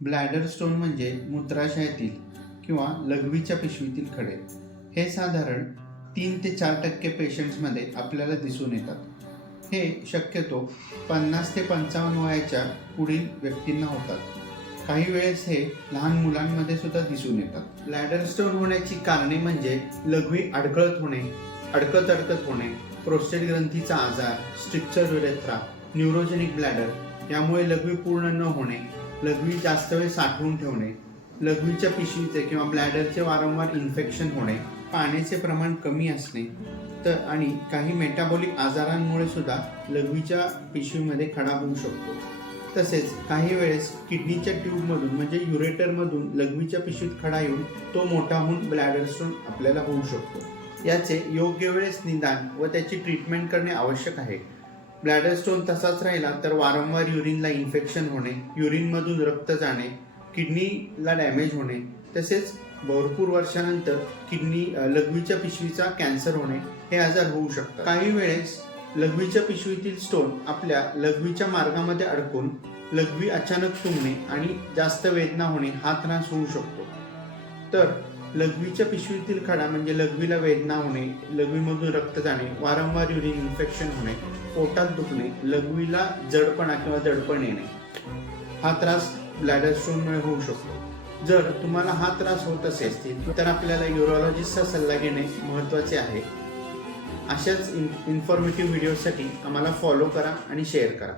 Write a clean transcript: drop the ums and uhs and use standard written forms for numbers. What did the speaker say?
Bladder stone म्हणजे मूत्राशयातील किंवा लघवीच्या पिशवीतील खडे. हे साधारण 3 ते 4% पेशंट्समध्ये आपल्याला दिसून येतात. हे शक्यतो 50 ते 55 वयाच्या पुढील व्यक्तींना होतात. काही वेळेस हे लहान मुलांमध्ये सुद्धा दिसून येतात. ब्लॅडर स्टोन होण्याची कारणे म्हणजे लघवी अडकत होणे, प्रोस्टेट ग्रंथीचा आजार, स्ट्रिक्चर युरेथ्रा, न्यूरोजेनिक ब्लॅडर, यामुळे लघवी पूर्ण न होणे, लघवी जास्त वेळ साठवून ठेवणे, लघवीच्या पिशवीचे किंवा ब्लॅडरचे वारंवार इन्फेक्शन होणे, पाण्याचे प्रमाण कमी असणे आणि काही मेटाबॉलिक आजारांमुळे सुद्धा लघवीच्या पिशवीमध्ये खडा होऊ शकतो. तसेच काही वेळेस किडनीच्या ट्यूबमधून म्हणजे युरेटरमधून लघवीच्या पिशवीत खडा येऊन तो मोठा होऊन ब्लॅडर स्टोन आपल्याला होऊ शकतो. याचे योग्य वेळेस निदान व त्याची ट्रीटमेंट करणे आवश्यक आहे. ब्लॅडर स्टोन तसाच राहिला तर वारंवार युरिनला इन्फेक्शन होणे, युरिनमधून रक्त जाणे, किडनीला डॅमेज होणे, तसेच भरपूर वर्षानंतर लघवीच्या पिशवीचा कॅन्सर होणे हे आजार होऊ शकतात. काही वेळेस लघवीच्या पिशवीतील स्टोन आपल्या लघवीच्या मार्गामध्ये अडकून लघवी अचानक तुंबणे आणि जास्त वेदना होणे हा त्रास होऊ शकतो. तर लघवीच्या पिशवीतील खडा म्हणजे लघवीला वेदना होणे, लघवीमधून रक्त जाणे, वारंवार युरिन इन्फेक्शन होणे, पोटात दुखणे, लघवीला जडपणा किंवा दडपण येणे हा त्रास ब्लॅडर स्टोनमुळे होऊ शकतो. जर तुम्हाला हा त्रास होत असेल तर आपल्याला युरोलॉजिस्टचा सल्ला घेणे महत्त्वाचे आहे. अशाच इन्फॉर्मेटिव्ह व्हिडिओसाठी आम्हाला फॉलो करा आणि शेअर करा.